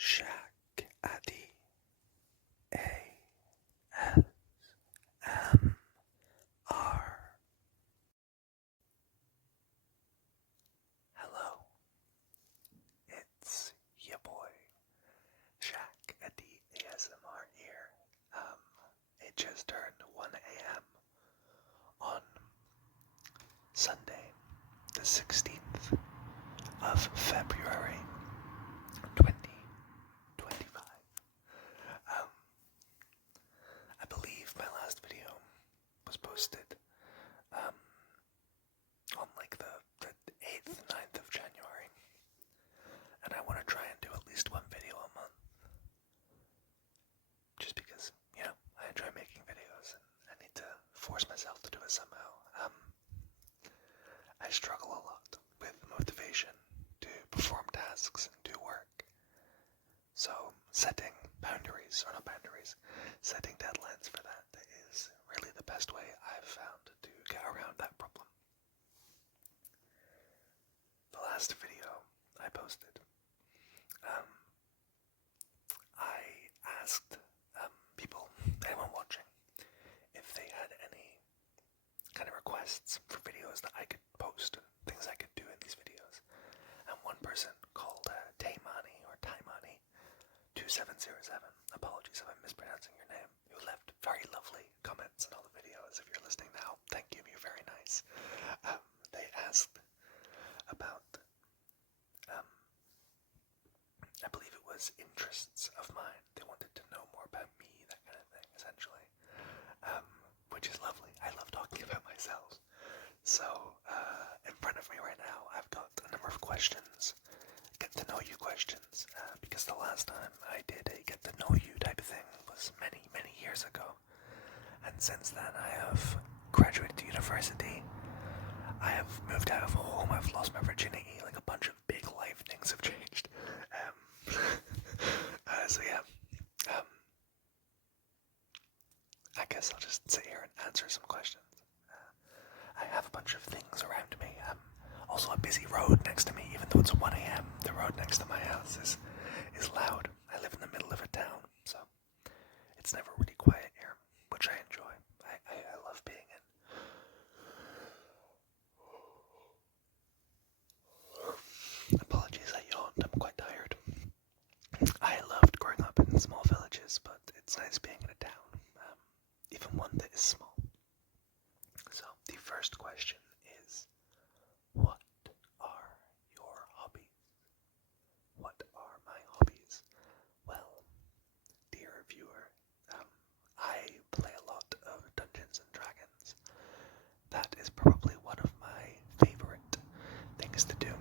Shack Addy ASMR. Hello, it's your boy Shack Addy ASMR here. It just turned 1 a.m. on Sunday, the 16th of February 2025. I believe my last video was posted on like the 8th, 9th of January, and I want to try and do at least one video a month, just because, I enjoy making videos and I need to force myself to do it somehow. I struggle a lot with motivation to perform tasks and do work, so setting deadlines for that is really the best way I've found to get around that problem. The last video I posted, I asked people, anyone watching, if they had any kind of requests for videos that I could post, things I could do in these videos. And one person called Taimani 2707, apologies if I'm mispronouncing your name, who left very lovely comments in all the videos. If you're listening now, thank you, you're very nice. They asked about, I believe it was interests of mine. They wanted to know more about me, that kind of thing, essentially, which is lovely. I love talking about myself. So, in front of me right now, I've got a number of questions, get to know you questions, because the last time I did a get to know you type of thing was many, many years ago. And since then I have graduated university, I have moved out of home, I've lost my virginity, like a bunch of big life things have changed. I guess I'll just sit here and answer some questions. I have a bunch of things around me. Also a busy road next to me, even though it's 1 a.m. The road next to my house is loud. I live in the middle of a town, so it's never really quiet here, which I enjoy. I love being in. Apologies, I yawned. I'm quite tired. I loved growing up in small villages, but it's nice being in a town, even one that is small. So, the first question is, what are your hobbies? What are my hobbies? Well, dear viewer, I play a lot of Dungeons and Dragons. That is probably one of my favorite things to do.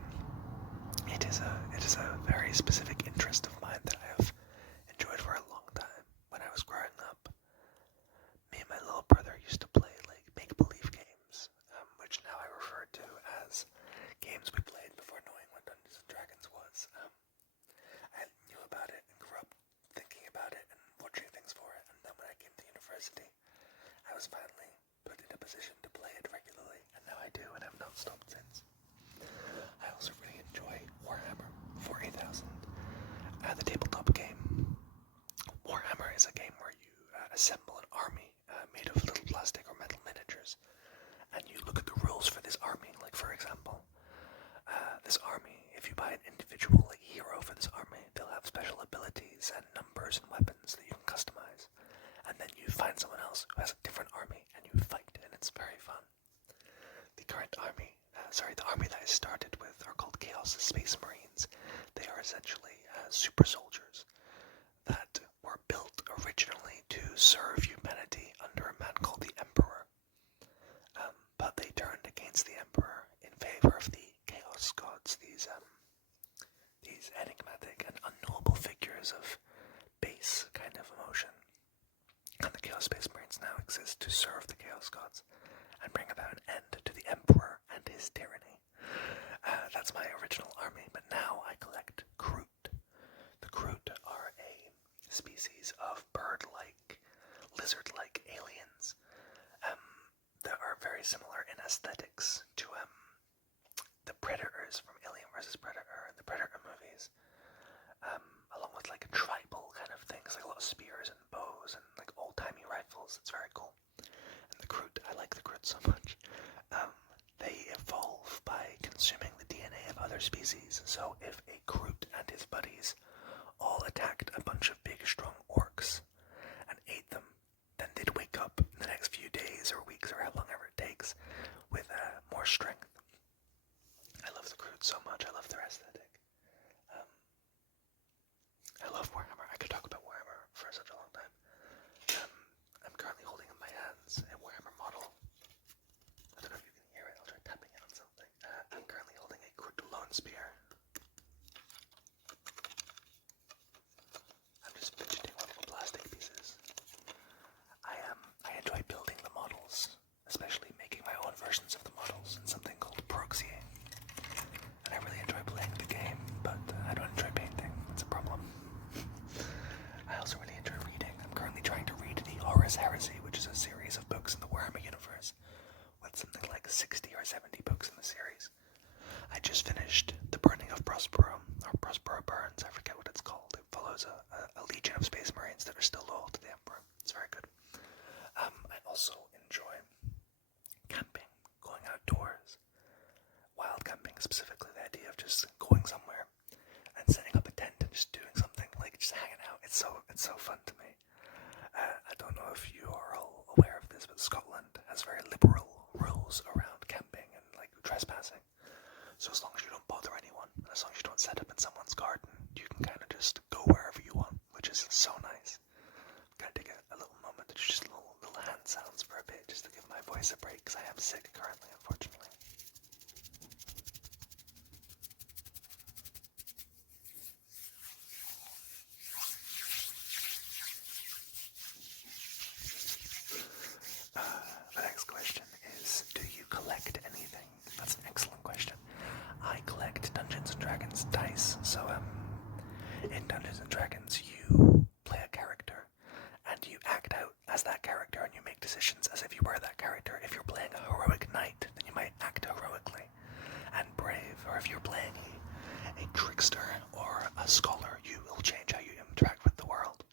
It is a very specific interest of mine that I have enjoyed for a long time. When I was growing up, me and my little brother used to play like make-believe games, which now I refer to as games we played before knowing what Dungeons and Dragons was. I knew about it and grew up thinking about it and watching things for it, and then when I came to university, I was finally put in a position to play it regularly, and now I do, and I've not stopped since. I also really enjoy Warhammer 40,000, the tabletop game. Warhammer is a game where you assemble an army made of little plastic or metal miniatures, and you look at the rules for this army. Like, for example, this army, if you buy an individual hero for this army, they'll have special abilities and numbers and weapons that you can customize. And then you find someone else who has a different army, and you fight, and it's very fun. The army that I started with are called Chaos Space Marines. They are essentially super soldiers that were built originally to serve humanity under a man called the Emperor. But they turned against the Emperor in favor of the Chaos Gods, these enigmatic and unknowable figures of base kind of emotion. And the Chaos Space Marines now exist to serve the Chaos Gods and bring about an end to the Emperor and his tyranny. That's my original army, but now I collect Kroot. The Kroot are a species of bird-like, lizard-like aliens that are very similar in aesthetics to the predators from Alien vs. Predator and the Predator movies, along with so much. They evolve by consuming the DNA of other species. So if a Groot and his buddies all attacked a bunch of big, strong orcs and ate them, then they'd wake up in the next few days or weeks or how long ever it takes with more strength. I love the Groot so much. I love their aesthetic. I love Warhammer. I could talk about Warhammer for such a long time. I'm currently holding in my hands a Warhammer model. I don't know if you can hear it. I'll try tapping it on something. I'm currently holding a Groot Lone Spear. I'm just fidgeting with little plastic pieces. I enjoy building the models, especially making my own versions of the models in something called proxying. And I really enjoy playing the game, but I don't enjoy painting. It's a problem. I also really enjoy reading. I'm currently trying to read the Horus Heresy, which is a series of books in the Warhammer universe, with something like 60 or 70 books in the series. I just finished The Burning of Prospero, or Prospero Burns, I forget what it's called. It follows a legion of space marines that are still loyal to the Emperor. It's very good. I also enjoy camping, going outdoors. Wild camping, specifically the idea of just going somewhere and setting up a tent and just doing something, like just hanging out. It's so fun to me. I don't know if you are all aware of this, but Scotland has very liberal rules around camping and like trespassing. So as long as you don't bother anyone, and as long as you don't set up in someone's garden, you can kind of just go wherever you want, which is so nice. Kind of take a little moment to just little hand sounds for a bit, just to give my voice a break, because I am sick currently, unfortunately. The next question is, do you collect anything? That's an excellent question. I collect Dungeons & Dragons dice. So, in Dungeons & Dragons, you play a character, and you act out as that character, and you make decisions as if you were that character. If you're playing a heroic knight, then you might act heroically and brave. Or if you're playing a trickster or a scholar, you will change how you interact with the world.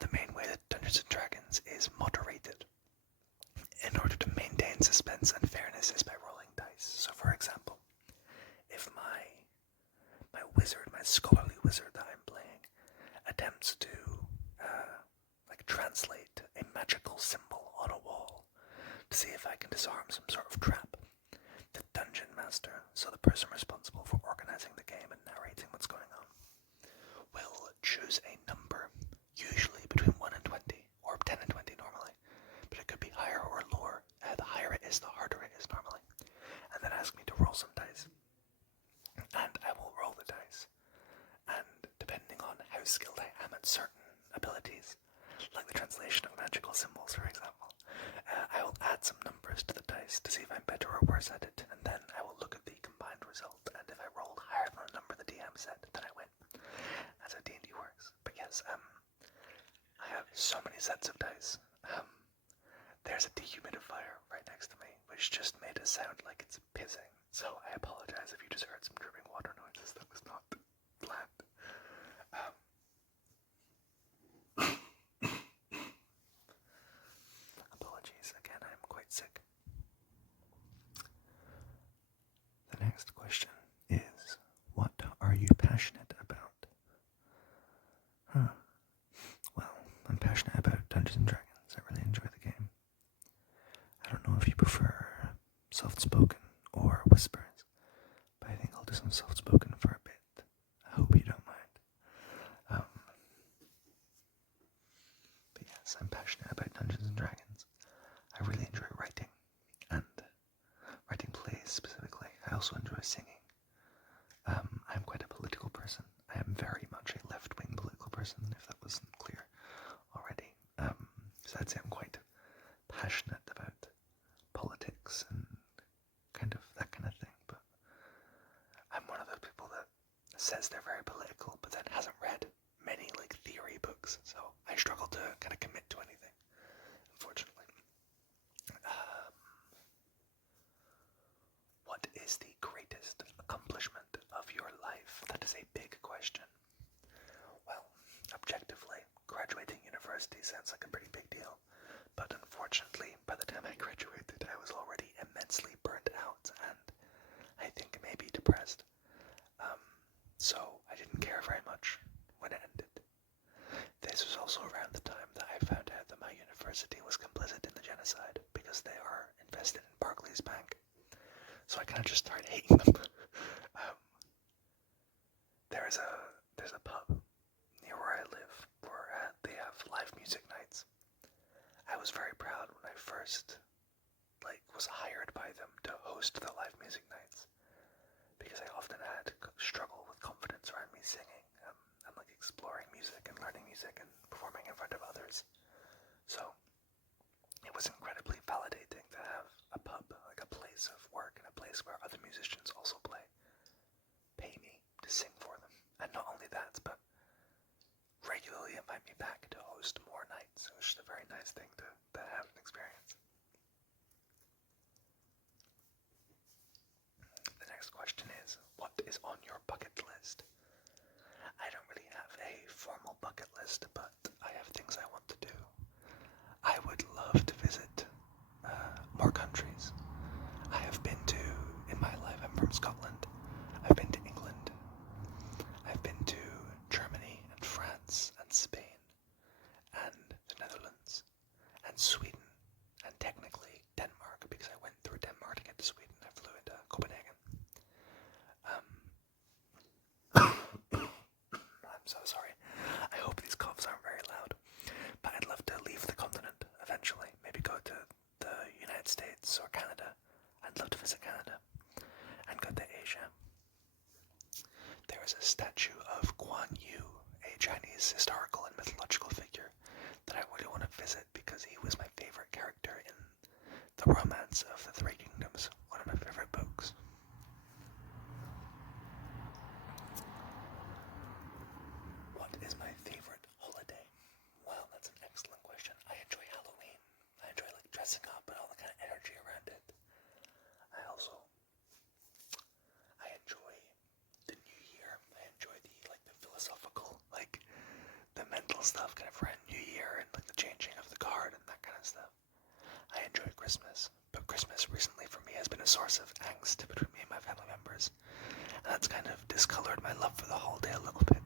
The main way that Dungeons & Dragons is moderated in order to maintain suspense and fairness is by rolling dice. So for example, if my wizard, my scholarly wizard that I'm playing, attempts to translate a magical symbol on a wall to see if I can disarm some sort of trap, the dungeon master, so the person responsible for organizing the game and narrating what's going on, will choose a number, usually between 1 and 20, or 10 and 20 normally, but it could be higher or lower. The higher it is, the harder it is normally. And then ask me to roll some dice. And I will roll the dice. And depending on how skilled I am at certain abilities, like the translation of magical symbols, for example, I will add some numbers to the dice to see if I'm better or worse at it, and then I will look at the combined result, and if I rolled higher than the number the DM said, then I win. That's how D&D works. But yes, I have so many sets of dice. There's a dehumidifier right next to me, which just made it sound like it's pissing. So I apologize if you just heard some dripping water noises. That was not planned. Apologies, again, I'm quite sick. The next question is, what are you passionate about? Well, I'm passionate about Dungeons & Dragons. I really enjoy the game. I don't know if you prefer soft-spoken or whispers, but I think I'll do some soft-spoken for a bit. I hope you don't mind. But yes, I'm passionate about Dungeons & Dragons. I really enjoy writing, and writing plays specifically. I also enjoy singing. I'm quite a political person. I am very much a left-wing political person, if that wasn't clear already. So I'd say I'm quite passionate about politics and kind of that kind of thing, but I'm one of those people that says they're very political, but then hasn't read many theory books, so I struggle to kind of commit to anything, unfortunately. What is the greatest accomplishment of your life? That is a big question. Well, objectively, graduating university sounds like a pretty big deal, but but unfortunately, by the time I graduated, I was already immensely burnt out and I think maybe depressed. So I didn't care very much when it ended. This was also around the time that I found out that my university was complicit in the genocide because they are invested in Barclays Bank. So I kind of just started hating them. There's a pub near where I live where they have live music nights. I was very proud when I first was hired by them to host the live music nights because I often had struggle with confidence around me singing and exploring music and learning music and performing in front of others. So it was incredibly validating to have a pub, like a place of work and a place where other musicians also play, pay me to sing for them. And not only that, but regularly invite me back to host more nights. It was just a very nice thing to have an experience. The next question is, what is on your bucket list? I don't really have a formal bucket list, but I have things I want to do. I would love to visit more countries. I have been to, in my life, I'm from Scotland, I've been to England, I've been to Germany and France and Spain and the Netherlands and Sweden and technically Denmark because I went through Denmark to get to Sweden. I flew into Copenhagen. I'm so sorry. I hope these coughs aren't very loud. But I'd love to leave the continent eventually. Maybe go to the United States or Canada. I'd love to visit Canada and go to Asia. There is a statue of Guan Yu, a Chinese historical and mythological figure that I really want to visit because he was my favorite character in The Romance of the Three Kingdoms, one of my favorite books. What is my favorite holiday? Well, that's an excellent question. I enjoy Halloween. I enjoy dressing up and all the kind of energy around it. I enjoy the New Year. I enjoy the philosophical, the mental stuff kind of around New Year and the changing of the card and that kind of stuff. I enjoy Christmas, but Christmas recently for me has been a source of angst between me and my family members, and that's kind of discolored my love for the holiday a little bit.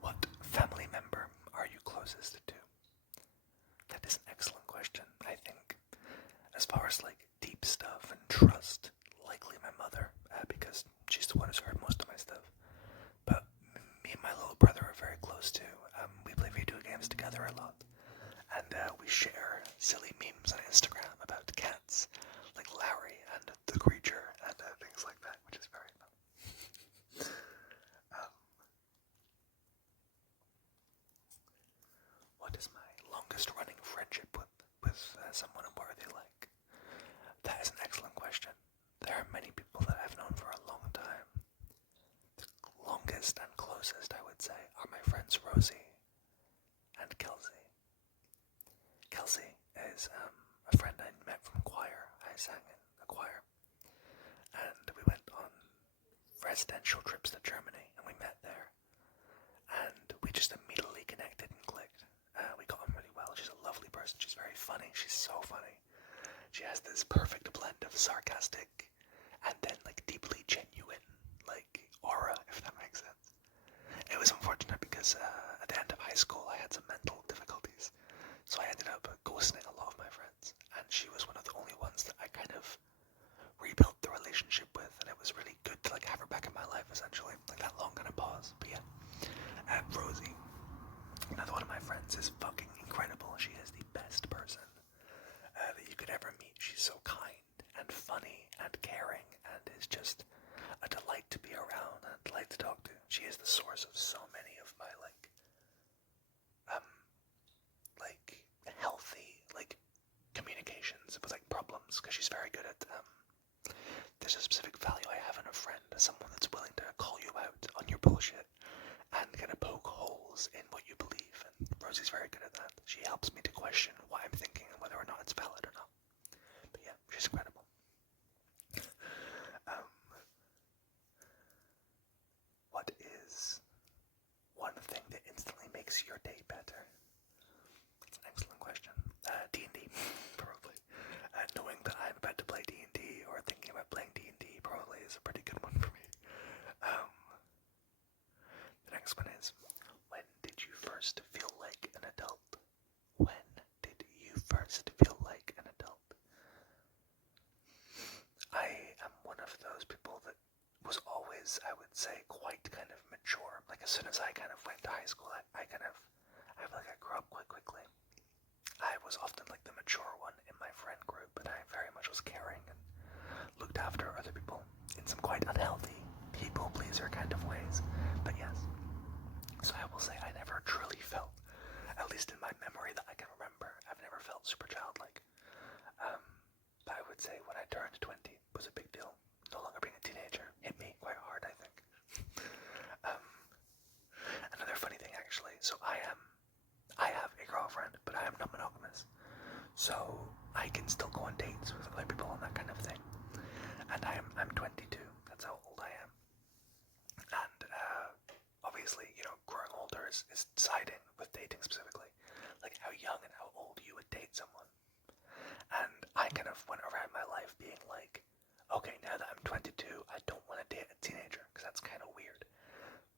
What family member are you closest to? That is an excellent question. I think as far as deep stuff and trust, likely my mother, because she's the one who's heard most of my stuff. But me and my little brother are very close too. We play video games together a lot, and we share silly memes on Instagram about cats, like Larry and the creature and things like that, which is very fun. What is my longest running friendship with someone, and what are they like? That is an excellent question. There are many people that I've known for a long time. The longest and closest, I would say, are my friends Rosie and Kelsey. Kelsey is a friend I met from choir. I sang in a choir. And we went on residential trips to Germany, and we met there. And we just immediately connected and clicked. We got on really well. She's a lovely person. She's very funny. She's so funny. She has this perfect blend of sarcastic and then deeply genuine aura, if that makes sense. It was unfortunate because at the end of high school I had some mental difficulties, so I ended up ghosting a lot of my friends, and she was one of the only ones that I kind of rebuilt the relationship with, and it was really good to have her back in my life essentially, that long kind of pause. But yeah, Rosie, another one of my friends, is fucking incredible. She is the best person that you could ever meet. She's so kind and funny and caring and is just a delight to be around and a delight to talk to. She is the source of so many of my healthy communications with problems, because she's very good at there's a specific value I have in a friend, someone that's willing to call you out on your bullshit and kind of poke holes in what you believe, and Rosie's very good at that. She helps me to question what I'm thinking and whether or not it's valid or not. But yeah, she's incredible. What is one thing that instantly makes your day better? Probably. Knowing that I'm about to play D&D or thinking about playing D&D probably is a pretty good one for me. The next one is, when did you first feel like an adult? When did you first feel like an adult? I am one of those people that was always, I would say, quite kind of mature. Like as soon as I kind of went to high school, I grew up quite quickly. I was often like the mature one in my friend group, and I very much was caring and looked after other people in some quite unhealthy people pleaser kind of ways. But yes, so I will say I never truly felt, at least in my memory that I can remember, I've never felt super childlike. But I would say when I turned 20 was a big deal. No longer being a teenager hit me quite hard, I think. Another funny thing actually, so I have a girlfriend, but I am not monogamous. So I can still go on dates with other people and that kind of thing. And I'm 22, that's how old I am. And obviously, growing older is deciding with dating specifically, like how young and how old you would date someone. And I kind of went around my life being like, okay, now that I'm 22, I don't want to date a teenager, because that's kind of weird.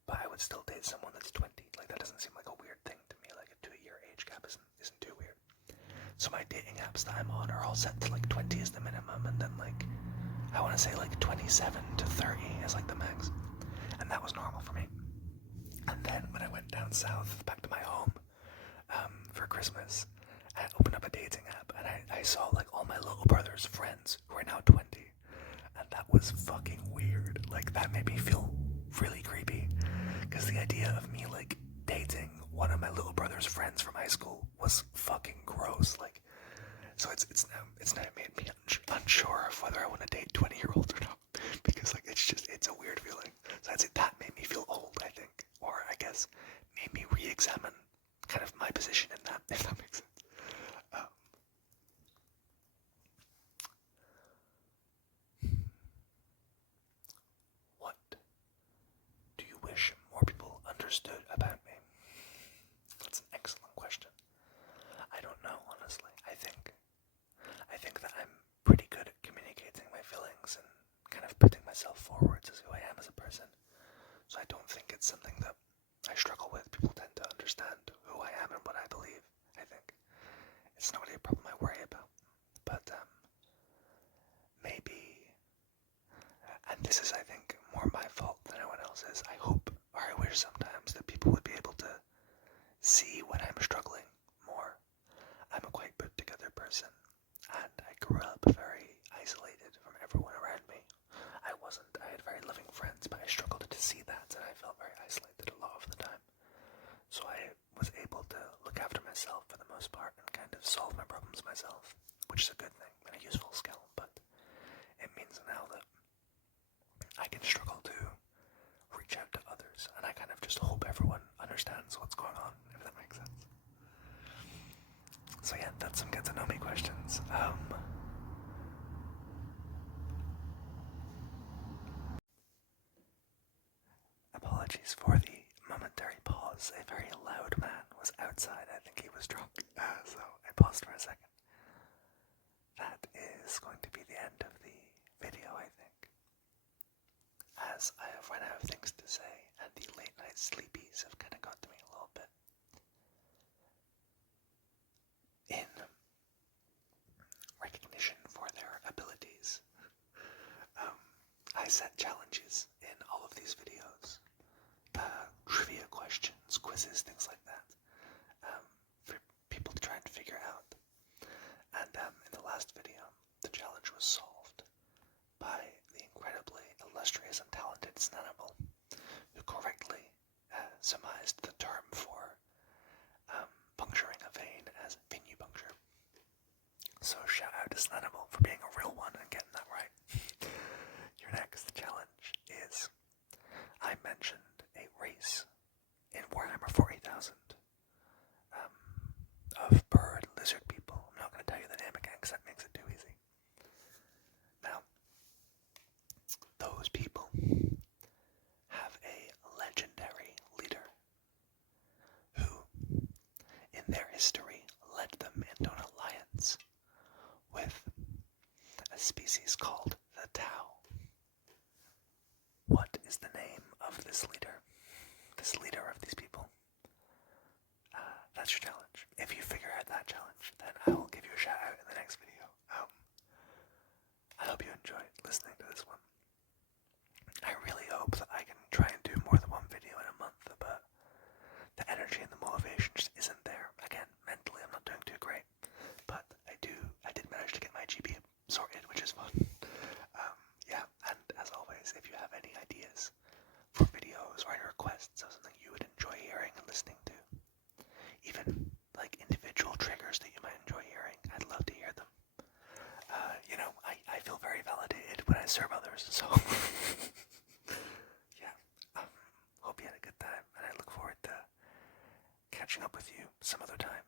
But I would still date someone that's 20. Like, that doesn't seem like a weird thing to me. Like, a 2-year age gap isn't too weird. So my dating apps that I'm on are all set to like 20 is the minimum, and then like, I want to say like 27 to 30 is like the max. And that was normal for me. And then when I went down south, back to my home, for Christmas, I opened up a dating app, and I saw like all my little brother's friends who are now 20. And that was fucking weird. Like, that made me feel really creepy. Because the idea of me like dating one of my little brother's friends from high school was fucking gross. Like, so it's now made me unsure of whether I want to date 20-year-olds or not, because like it's a weird feeling. So I'd say that made me feel old, I think, or I guess made me re-examine kind of my position in that, if that makes sense. What do you wish more people understood about me? That's an excellent question. I don't know, honestly. I think that I'm pretty good at communicating my feelings and kind of putting myself forwards as who I am as a person. So I don't think it's something that I struggle with. People tend to understand who I am and what I believe, I think. It's not really a problem I worry about. But maybe, and this is, I think, more my fault than anyone else's, I hope, or I wish sometimes, that people would be able to see when I'm struggling more. I'm a quite put together person, and I grew up very isolated from everyone around me. I had very loving friends, but I struggled to see that, and I felt very isolated a lot of the time. So I was able to look after myself for the most part and kind of solve my problems myself, which is a good thing and a useful skill, but it means now that I can struggle to reach out to others, and I kind of just hope everyone understands what's going on, if that makes sense. So yeah, that's some get to know me questions. Apologies for the momentary pause. A very loud man was outside. I think he was drunk, so I paused for a second. That is going to be the end of the video, I think, as I have run out of things to say, and the late night sleepies have kind of got to me a little bit. In recognition for their abilities, I set challenges in all of these videos. Trivia questions, quizzes, things like that, for people to try and figure out. And in the last video, the challenge was solved by the incredibly illustrious and talented Snannable, who correctly surmised the term for puncturing a vein as venupuncture. So shout out to Snannable for being a real one and getting that right. Your next challenge is, I mentioned a race in Warhammer 40,000 of bird lizard people. I'm not going to tell you the name again because that makes it too easy. Now, those people have a legendary leader who, in their history, led them into an alliance is the name of this leader of these people. That's your challenge. If you figure out that challenge, then I will give you a shout out in the next video. I hope you enjoyed listening to this one. I really hope that I can try and do more than one video in a month, but the energy and the motivation just isn't there. Again, mentally I'm not doing too great, but I did manage to get my GP sorted, which is fun. Yeah, and as always, if you have any ideas for videos or any requests of something you would enjoy hearing and listening to, even like individual triggers that you might enjoy hearing, I'd love to hear them. I feel very validated when I serve others, so yeah. Hope you had a good time, and I look forward to catching up with you some other time.